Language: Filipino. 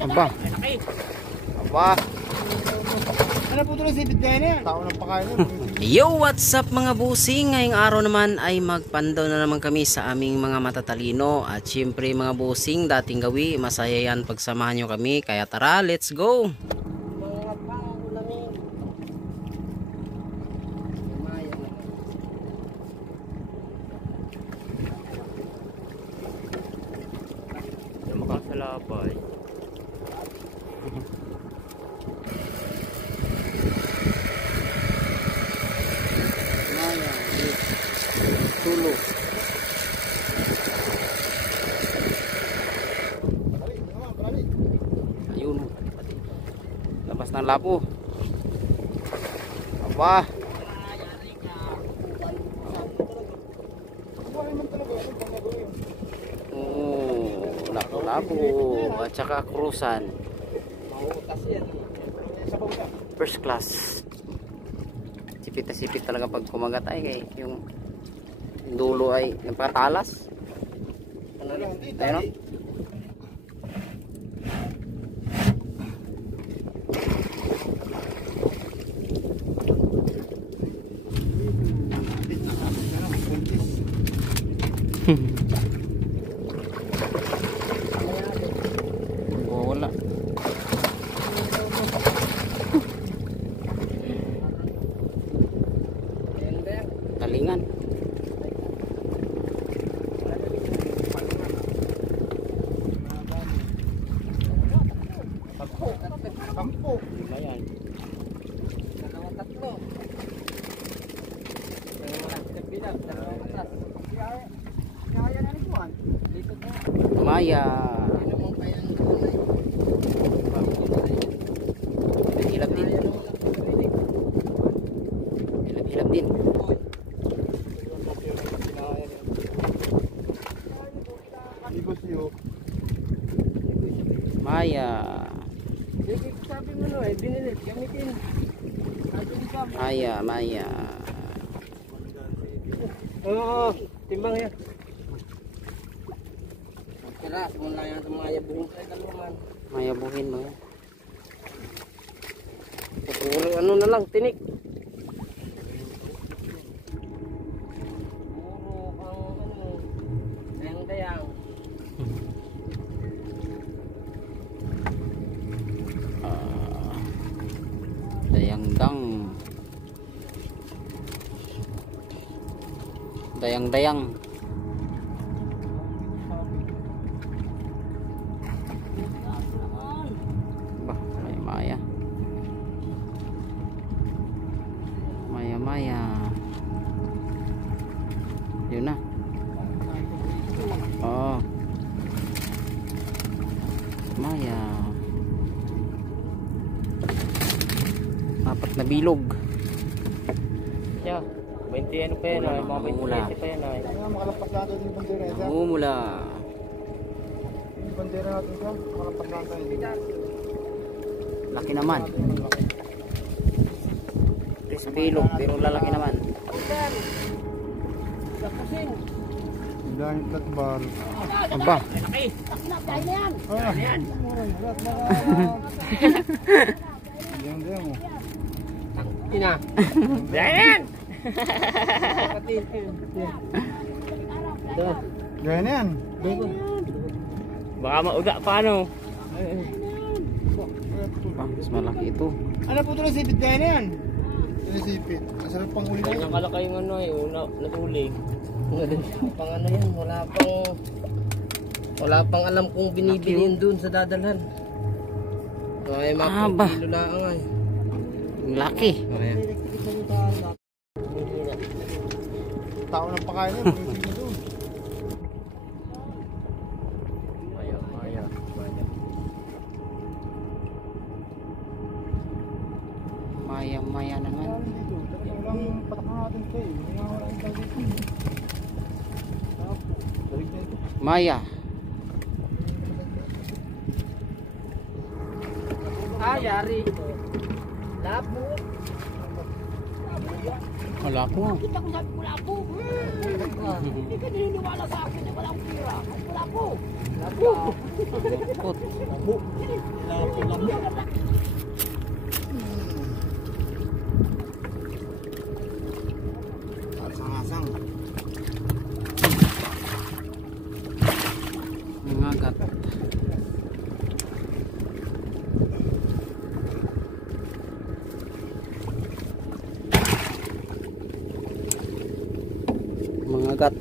Aba. Aba. Ano po ito na sipit kaya na yan? Tao ng pakain na. Yo, what's up mga busing? Ngayong araw naman ay magpandaw na naman kami sa aming mga matatalino. At syempre mga busing, dating gawi, masaya yan pagsamahan nyo kami. Kaya tara, let's go! Makasalapay. Tulo. Ayun. Labas ng lapo. Aba. Lapo at saka krusan. First class. Sipit na sipit talaga pag kumagat ay yung dulo ay nagpatalas. Ayun o. Wala. Talingan. Kampo. Ayan. Dalawang tatlo. Maya. Hilap din. Hilap din. Maya. Sabi mo no binili, gamitin. Maya. Oo, timbang yan. Tara, simula yan sa mga yabuhin sa kaluman. Mayabuhin mo yan. Puro ano na lang, tinik. Puro ang dayang-dayang. Dayang-dayang. Bah, maya. Yun na. Oh. Maya. Apat na bilog. Yeah. 20 ano pa yan ay, mga 20 pa yan ay. Makalapas natin yung bandera ito. Mumula. Yung bandera natin ito, makalapas natin. Laki naman. 3 bilog, pero lalaki naman. Dahil platbar. Aba. Diyan mo. Ina. Diyan! Gaya na yan. Baka mauga pa ano. Mas malaki ito. Ano po ito na sipit gaya na yan? Sipit. Masarap pang uli na yan. Kanyang kalakay yung ano eh, natuli. Pang ano yan, wala pang alam kung binibilin dun sa dadalhan. Ay, mga kilo lang ay. Laki. Tao ng pakain na. Maya naman. Walang patakang natin ito eh. Maya. Yari. Lapo. Wala po. Kita ko sabi ko lapo. Hindi ka naniniwala sa akin na walang pira. Wala po. Pangakot. Labo. Labo. Asang-asang. Mangagat. Mangagat.